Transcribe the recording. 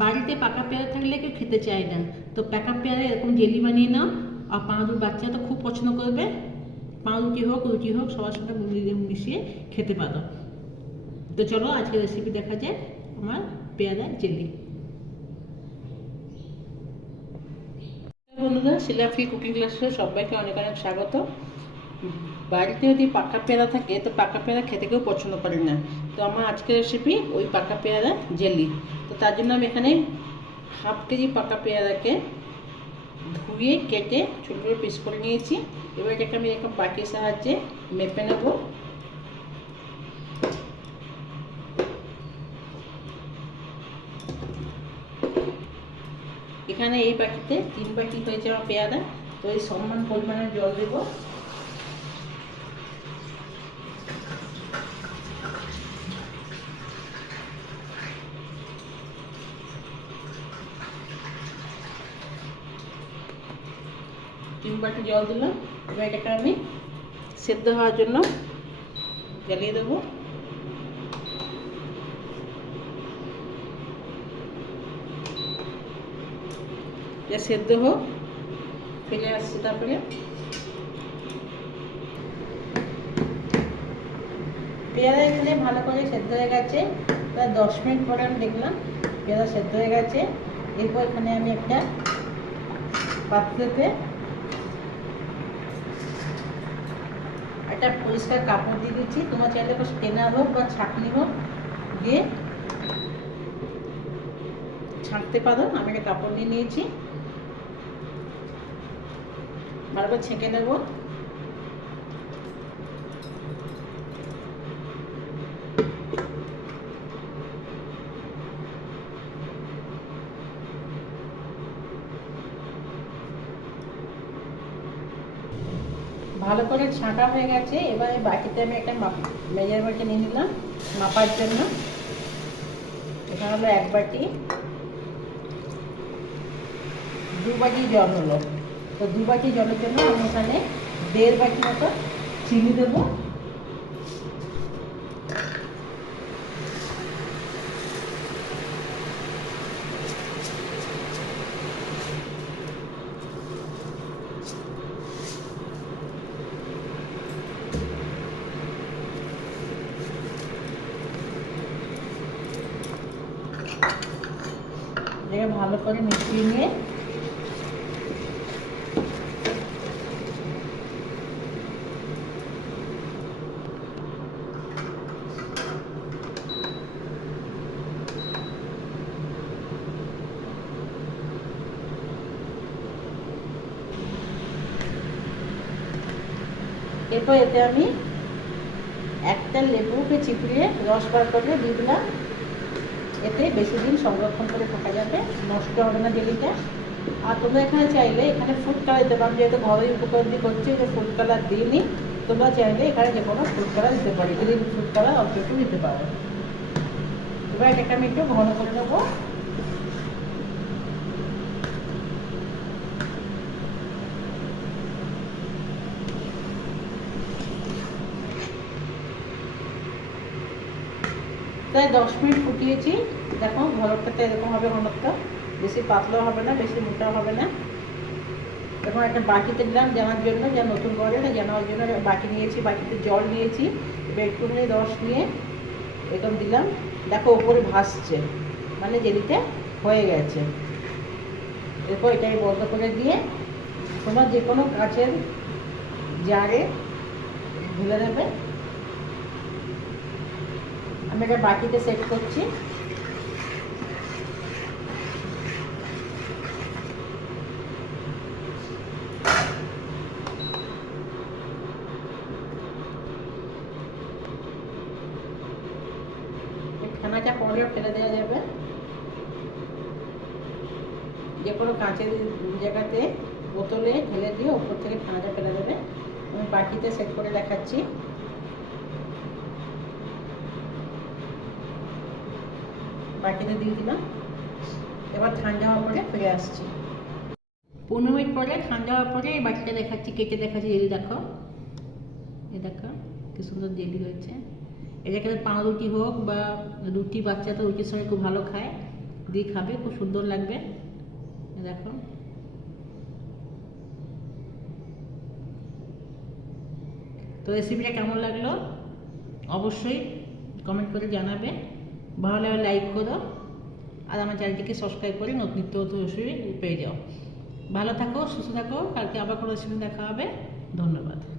বাড়িতে পাকা পেয়ারা থাকলে কেউ খেতে চায় না। তো পাকা পেয়ারা এরকম জেলি বানিয়ে নাও, আর পাউরুর বাচ্চা তো খুব পছন্দ করবে। পাউরুটি হোক রুটি হোক, সবার সঙ্গে মিশিয়ে খেতে পারো। তো চলো আজকে রেসিপি দেখা যায় আমার পেয়ারা জেলি বন্ধুরা শিলাফি কুকিং ক্লাসে সবাইকে অনেক অনেক স্বাগত। বাড়িতে যদি পাকা পেয়ারা থাকে, তো পাকা পেয়ারা খেতে কেউ পছন্দ করে না। তো আমার আজকের রেসিপি ওই পাকা পেয়ারা জেলি তার জন্য আমি এখানে হাফ কেজি পাকা পেয়ারাকে ধুয়ে কেটে ছোটো ছোটো পিস করে নিয়েছি। এবার এটাকে আমি এরকম বাটির সাহায্যে মেপে নেব। এখানে এই বাটিতে তিন বাটি হয়েছে আমার পেয়ারা। তো এই সমান পরিমাণে জল দেবো। তিন বাটি জল দিলাম। এবার এটাকে আমি সেদ্ধ হওয়ার জন্য জ্বালিয়ে দেবো। যে সেদ্ধ হোক ফিরে আসছি তারপরে। পেয়ারা এখানে ভালো করে সেদ্ধ হয়ে গেছে। প্রায় দশ মিনিট পরে আমি দেখলাম পেয়ারা সেদ্ধ হয়ে গেছে। এরপর এখানে আমি একটা পাত্রতে একটা পরিষ্কার কাপড় দিয়ে দিচ্ছি। তোমার চাইলে টেনা হোক বা ছাঁকনি হোক, দিয়ে ছাঁকতে পারো। আমি একটা কাপড় নিয়ে নিয়েছি। বারবার ছেঁকে নেব। ভালো করে ছাঁটা হয়ে গেছে, এবার বাটিতে আমি একটা মেজারমেন্টে নিয়ে নিলাম, মাপার জন্য। এটা হলো এক বাটি। দু বাটি জল হলো। তো দু বাটি জলের জন্য আমি ওখানে দেড় বাটি মতো চিনি দেবো। এটাকে ভালো করে মিশিয়ে নিয়ে এরপর এতে আমি একটা লেবুকে চিপড়িয়ে রস বার করে দিয়ে দিলাম। এতে বেশি দিন সংরক্ষণ করে থাকা যাবে, নষ্ট হবে না জেলিটা। আর তোমরা এখানে চাইলে এখানে ফুড কালার দিতে পারো, যেহেতু ঘরোই উপকরণ দিয়ে করছি যে ফুড কালার দিইনি তোমরা চাইলে এখানে যে কোনো ফুড কালার দিতে পারো গ্রিন ফুড অল্প একটু দিতে পারো। এবার এটাকে আমি একটু ঘন করে নেব। প্রায় দশ মিনিট ফুটিয়েছি। দেখো ঘনত্বটা এরকম হবে ঘনত্ব। বেশি পাতলাও হবে না, বেশি মোটাও হবে না। এখন একটা বাটিতে দিলাম জানার জন্য, যা নতুন করে না জানার জন্য বাটি নিয়েছি, বাটিতে জল নিয়েছি একটুখানি রস নিয়ে এরকম দিলাম। দেখো, ওপরে ভাসছে মানে জেলিটা হয়ে গেছে। এরপর এটাই বন্ধ করে দিয়ে তোমার যে কোনো কাছের জারে ঢেলে দেবে আমি এটা বাটিতে সেট করছি। খানাটা পরে ফেলে দেওয়া যাবে। যে কোনো কাঁচের জায়গাতে বোতলে ঢেলে দিয়ে ওপর থেকে খানাটা ফেলে দেবে। আমি বাটিতে সেট করে দেখাচ্ছি। বাটিতে দিয়ে দিলাম। এবার ঠান্ডা হওয়ার পরে ফিরে আসছি। পনেরো মিনিট পরে ঠান্ডা হওয়ার পরে এই বাটিটা দেখাচ্ছি, কেটে দেখাচ্ছি। জেলি দেখো এ দেখো, কি সুন্দর জেলি হয়েছে। এটাকে পাউরুটি হোক বা রুটি বাচ্চা তো রুটির সঙ্গে খুব ভালো খায়, দিয়ে খাবে, খুব সুন্দর লাগবে। দেখো। তো রেসিপিটা কেমন লাগল? অবশ্যই কমেন্ট করে জানাবে। ভালো লাগলে লাইক করো। আর আমার চ্যানেলটিকে সাবস্ক্রাইব করে নতুন রেসিপি পেয়ে যাও। ভালো থাকো, সুস্থ থাকো। কালকে আবার কোনো রেসিপি দেখা হবে। ধন্যবাদ।